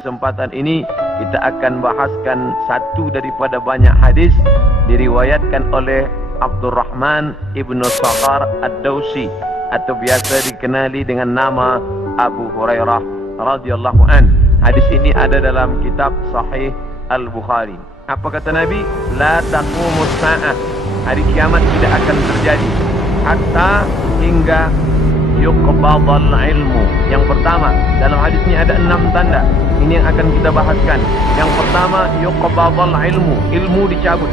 kesempatan ini kita akan bahaskan satu daripada banyak hadis diriwayatkan oleh Abdurrahman ibnu Sakhar ad-Dawsi atau biasa dikenali dengan nama Abu Hurairah radhiyallahu an. Hadis ini ada dalam kitab Sahih Al-Bukhari. Apa kata Nabi? La taqumus sa'ah. Hari kiamat tidak akan terjadi hatta hingga yuqbadal ilmu. Yang pertama, dalam hadis ini ada 6 tanda. Ini yang akan kita bahaskan. Yang pertama, yuqbadal ilmu. Ilmu dicabut.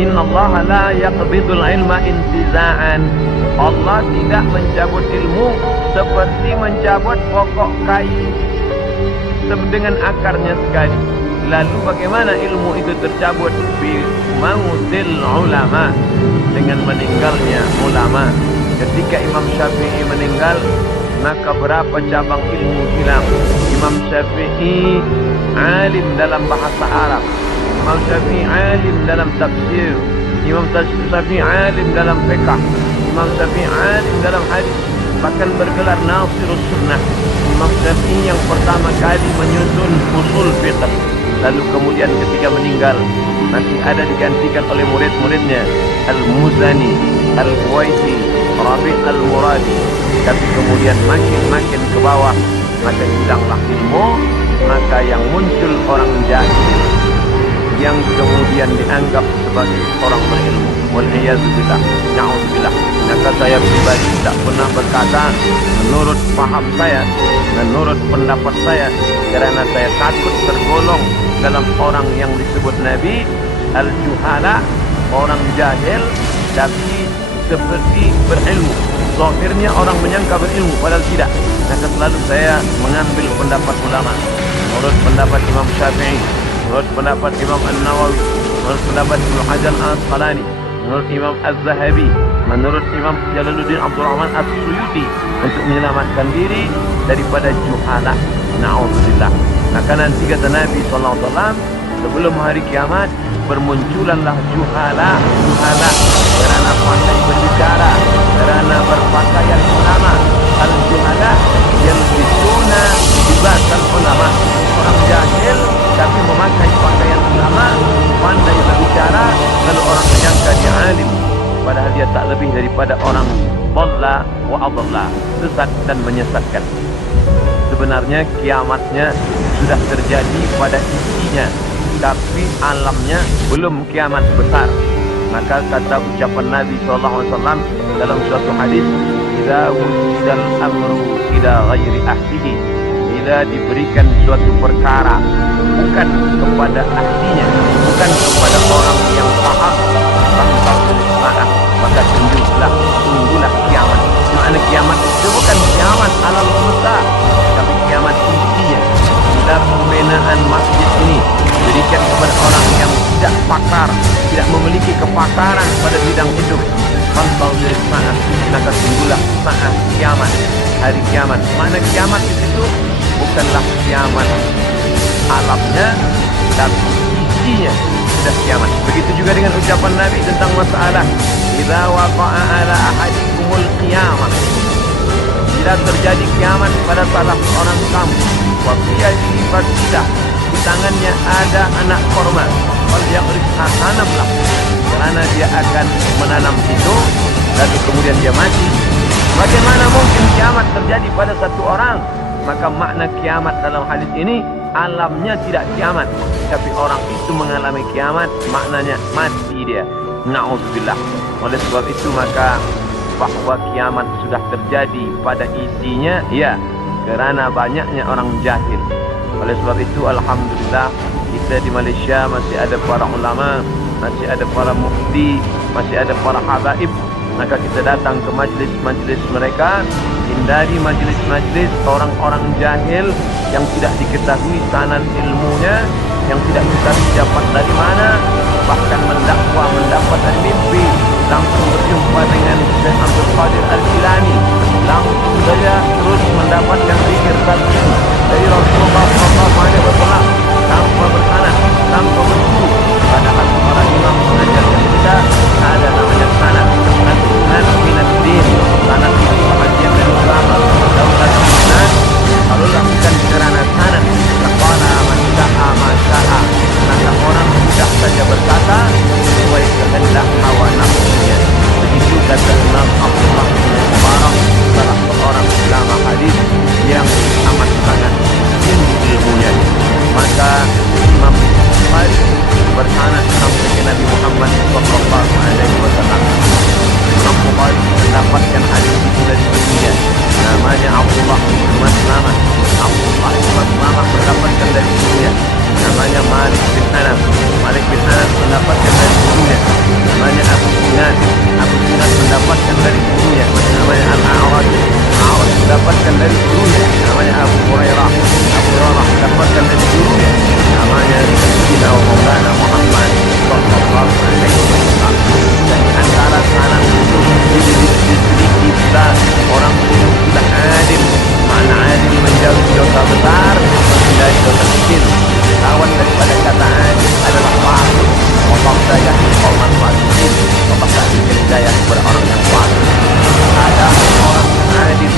Inna Allah la yaqbidul ilma intiza'an. Allah tidak mencabut ilmu seperti mencabut pokok kayu dengan akarnya sekali. Lalu bagaimana ilmu itu tercabut? Bi mautil ulama, dengan meninggalnya ulama. Ketika Imam Syafi'i meninggal, maka berapa cabang ilmu hilang. Imam Syafi'i alim dalam bahasa Arab, Imam Syafi'i alim dalam tafsir, Imam Syafi'i alim dalam fiqh, Imam Syafi'i alim dalam hadis, bahkan bergelar Nasirus Sunnah. Imam Syafi'i yang pertama kali menyusun usul fiqh. Lalu kemudian ketika meninggal masih ada digantikan oleh murid-muridnya Al-Muzani, Al-Buwaiti, Rabi' Al-Muradi. Tapi kemudian makin ke bawah maka hilanglah ilmu, maka yang muncul orang jahil yang kemudian dianggap sebagai orang berilmu. Wal'iyadzubillah, na'udzubillah. Maka saya pribadi tidak pernah berkata menurut paham saya, menurut pendapat saya, kerana saya takut tergolong dalam orang yang disebut Nabi al-juhala, orang jahil tapi seperti berilmu. Zahirnya orang menyangka berilmu padahal tidak. Maka selalu saya mengambil pendapat ulama. Menurut pendapat Imam Syafi'i, menurut pendapat Imam An-Nawawi, menurut pendapat Ibnu Hajar Al-Asqalani, menurut Imam Az-Zahabi, menurut Imam Jalaluddin Abdul Rahman As-Suyuti, untuk menyelamatkan diri daripada juhala. Na'udzubillah. Maka nanti kata Nabi SAW, sebelum hari kiamat bermunculanlah juhala, kerana pandai berbicara, kerana berpakaian ulama. Al-juhala yalbisuna libasan ulama. Orang jahil tapi memakai pakaian ulama, pandai berbicara, lalu orang menyangka dia alim, padahal dia tak lebih daripada orang dhalla wa adalla, sesat dan menyesatkan. Sebenarnya kiamatnya sudah terjadi pada isinya, tapi alamnya belum kiamat besar. Maka kata ucapan Nabi SAW dalam suatu hadis, "Idza wusidal amru ila ghairi ahlihi." Bila diberikan suatu perkara bukan kepada ahlinya, bukan kepada orang yang paham, maka tunggulah kiamat. Makna kiamat itu bukan kiamat alam semesta, tapi kiamat isinya. Bila pembinaan masjid ini diberikan kepada orang yang tidak pakar, tidak memiliki kepakaran pada bidang itu, maka tunggulah saat kiamat, hari kiamat. Makna kiamat itu bukanlah kiamat alamnya, tapi isinya sudah kiamat. Begitu juga dengan ucapan Nabi tentang masalah idza waqa'a ala ahadikumul qiyamah, bila terjadi kiamat pada salah seorang kamu, wa biyadihi fasidah, di tangannya ada anak korma, wal yaqribha tanamlah, kerana dia akan menanam itu lalu kemudian dia mati. Bagaimana mungkin kiamat terjadi pada satu orang? Maka makna kiamat dalam hadis ini alamnya tidak kiamat, tapi orang itu mengalami kiamat, maknanya mati dia. Na'udzubillah. Oleh sebab itu maka bahwa kiamat sudah terjadi pada isinya, ya, kerana banyaknya orang jahil. Oleh sebab itu alhamdulillah kita di Malaysia masih ada para ulama, masih ada para mufti, masih ada para habaib. Maka kita datang ke majlis-majlis mereka, hindari majlis-majlis orang-orang jahil yang tidak diketahui sanad ilmunya, yang tidak diketahui dapat dari mana, bahkan mendakwa mendapat dari mimpi, langsung berjumpa dengan Syekh Abdul Qadir Al-Jilani, langsung saja terus mendapatkan zikir tasbih dari Rasulullah SAW tanpa bersanad, tanpa berguru. Padahal para imam mengajarkan kita ada namanya sanad. Sanad minad din, sanad itu bahagian dari ulama. Kalau lakukan kerana sanad bersanad sampai ke Nabi Muhammad sallallahu alaihi wasallam. Imam Bukhari mendapatkan hadis itu dari dunia. Namanya Abdullah bin Maslamah. Abdullah bin Maslamah mendapatkan dari dunia. Namanya Malik bin Anas. Malik bin Anas mendapatkan dari dunia. Namanya Abu Sinan. Abu Sinan mendapatkan dari dunia. Namanya Al-A'raj. Al-A'raj mendapatkan dari dunia. Namanya Abu Hurairah. Abu Hurairah mendapatkan dari dunia. Namanya Sayyidina wa Maulana Muhammad sallallahu alaihi wasallam. Dan di antara sanad itu diselidiki pula orang itu sudah adil. Mana adil menjauhi dosa besar, menghindari dosa kecil. Lawan daripada kata adil adalah fasik. Allah daya hormat fasikin. Allah kasih hidayah kepada orang yang fasik. Ada orang adil,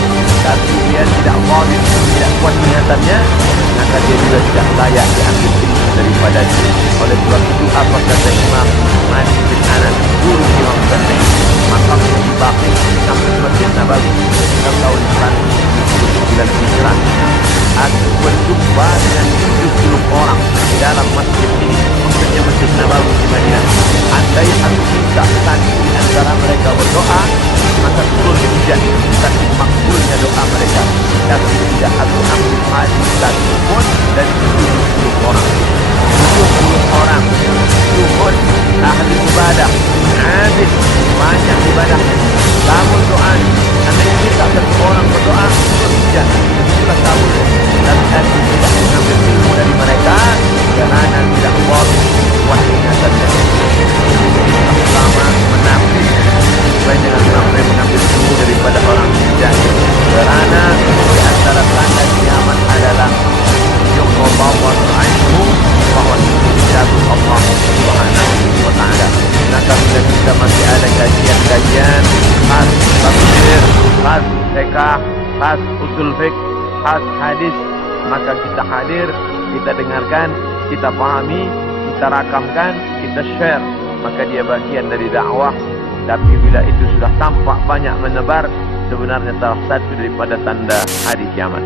tapi dia tidak zalim, tidak kuat niatannya, maka dia juga tidak layak diambil ilmu daripada dia. Oleh sebab itu apa kata Imam Malik bin Anas, guru Imam Syafi'i, maka dibakti sampai Masjid Nabawi tahun 179 Hijrah. Aku berjumpa dengan 70 orang di dalam masjid ini, maksudnya Masjid Nabawi di Madinah. Andai aku minta satu di antara mereka berdoa, maka turun hujan tapi makbulnya doa mereka. Tapi tidak aku ambil hadis satu pun dari 70 orang. 70 orang zuhud, ahli ibadah, adil, banyak ibadahnya. Namun doa, andai kita satu orang berdoa, turun hujan, itulah kabul. Dan aku tidak mengambil ilmu dari mereka kerana tidak boleh buat ingatannya. Pertama menambil, supaya jangan sampai mengambil ilmu daripada orang jahil. Kerana di antara tanda kiamat adalah yuqallahu anhu bahwa itu dicabut Allah Subhanahu wa taala. Maka bila kita masih ada kajian-kajian khas tafsir, khas fiqh, khas usul fiqh, khas hadis, maka kita hadir, kita dengarkan, kita pahami, kita rakamkan, kita share, maka dia bagian dari dakwah. Tapi bila itu sudah tampak banyak menebar, sebenarnya salah satu daripada tanda hari kiamat.